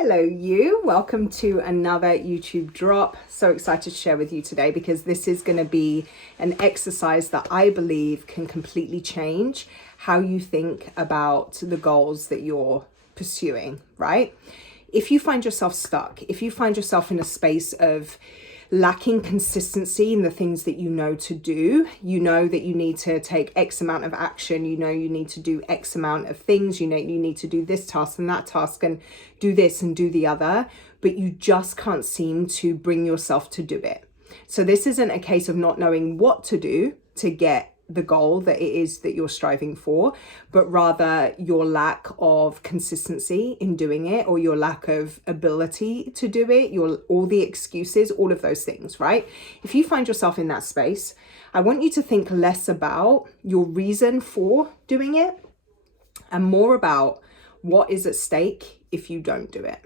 Hello you, welcome to another YouTube drop. So excited to share with you today because this is going to be an exercise that I believe can completely change how you think about the goals that you're pursuing, right? If you find yourself stuck, if you find yourself in a space of lacking consistency in the things that you know to do, you know that you need to take X amount of action, you know you need to do X amount of things, you know you need to do this task and that task and do this and do the other, but you just can't seem to bring yourself to do it. So this isn't a case of not knowing what to do to get the goal that it is that you're striving for, but rather your lack of consistency in doing it, or your lack of ability to do it, all the excuses, all of those things, right? If you find yourself in that space, I want you to think less about your reason for doing it and more about what is at stake if you don't do it.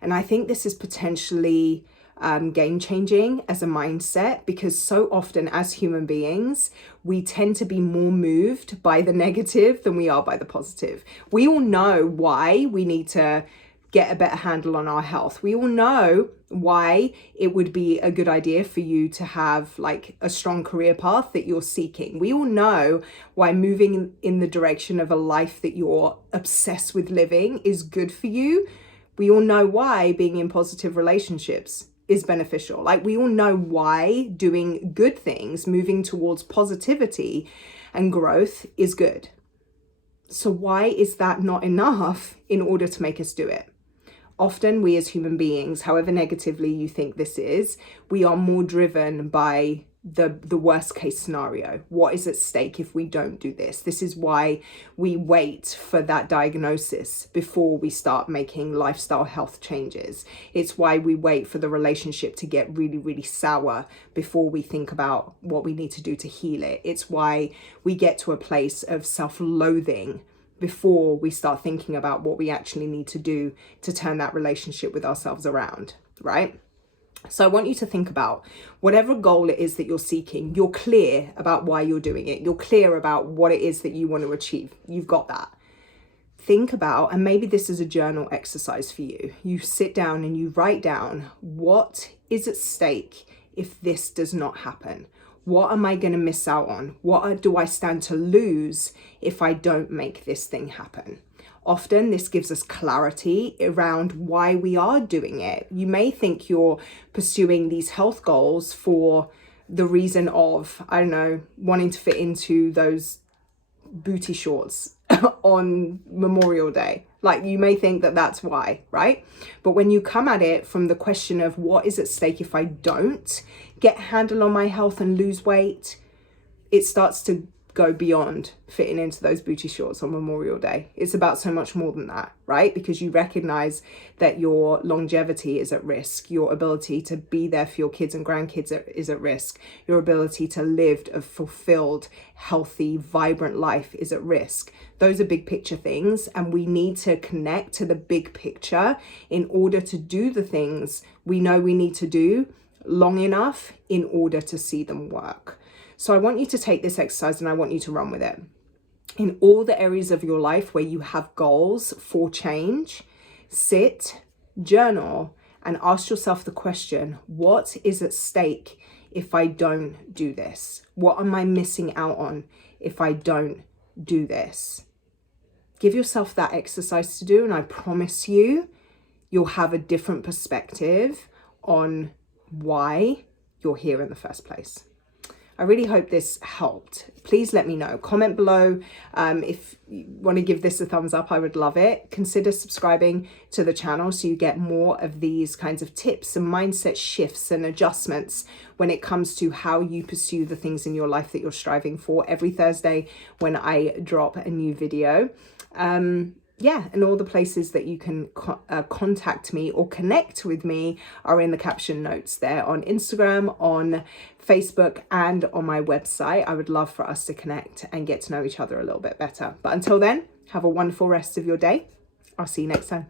And I think this is potentially game changing as a mindset, because so often as human beings, we tend to be more moved by the negative than we are by the positive. We all know why we need to get a better handle on our health. We all know why it would be a good idea for you to have like a strong career path that you're seeking. We all know why moving in the direction of a life that you're obsessed with living is good for you. We all know why being in positive relationships is beneficial. Like, we all know why doing good things, moving towards positivity and growth is good. So why is that not enough in order to make us do it? Often we as human beings, however negatively you think this is, we are more driven by the worst case scenario. What is at stake if we don't do this? This is why we wait for that diagnosis before we start making lifestyle health changes. It's why we wait for the relationship to get really, really sour before we think about what we need to do to heal it. It's why we get to a place of self-loathing before we start thinking about what we actually need to do to turn that relationship with ourselves around, right? So I want you to think about whatever goal it is that you're seeking. You're clear about why you're doing it. You're clear about what it is that you want to achieve. You've got that. Think about, and maybe this is a journal exercise for you. You sit down and you write down, what is at stake if this does not happen? What am I going to miss out on? What do I stand to lose if I don't make this thing happen? Often this gives us clarity around why we are doing it. You may think you're pursuing these health goals for the reason of, I don't know, wanting to fit into those booty shorts on Memorial Day. Like, you may think that that's why, right? But when you come at it from the question of what is at stake if I don't get a handle on my health and lose weight, it starts to go beyond fitting into those booty shorts on Memorial Day. It's about so much more than that, right? Because you recognize that your longevity is at risk. Your ability to be there for your kids and grandkids is at risk. Your ability to live a fulfilled, healthy, vibrant life is at risk. Those are big picture things, and we need to connect to the big picture in order to do the things we know we need to do long enough in order to see them work. So I want you to take this exercise and I want you to run with it. In all the areas of your life where you have goals for change, sit, journal, and ask yourself the question, what is at stake if I don't do this? What am I missing out on if I don't do this? Give yourself that exercise to do, and I promise you, you'll have a different perspective on why you're here in the first place. I really hope this helped. Please let me know. Comment below. If you want to give this a thumbs up, I would love it. Consider subscribing to the channel so you get more of these kinds of tips and mindset shifts and adjustments when it comes to how you pursue the things in your life that you're striving for every Thursday when I drop a new video. And all the places that you can contact me or connect with me are in the caption notes there on Instagram, on Facebook, and on my website. I would love for us to connect and get to know each other a little bit better. But until then, have a wonderful rest of your day. I'll see you next time.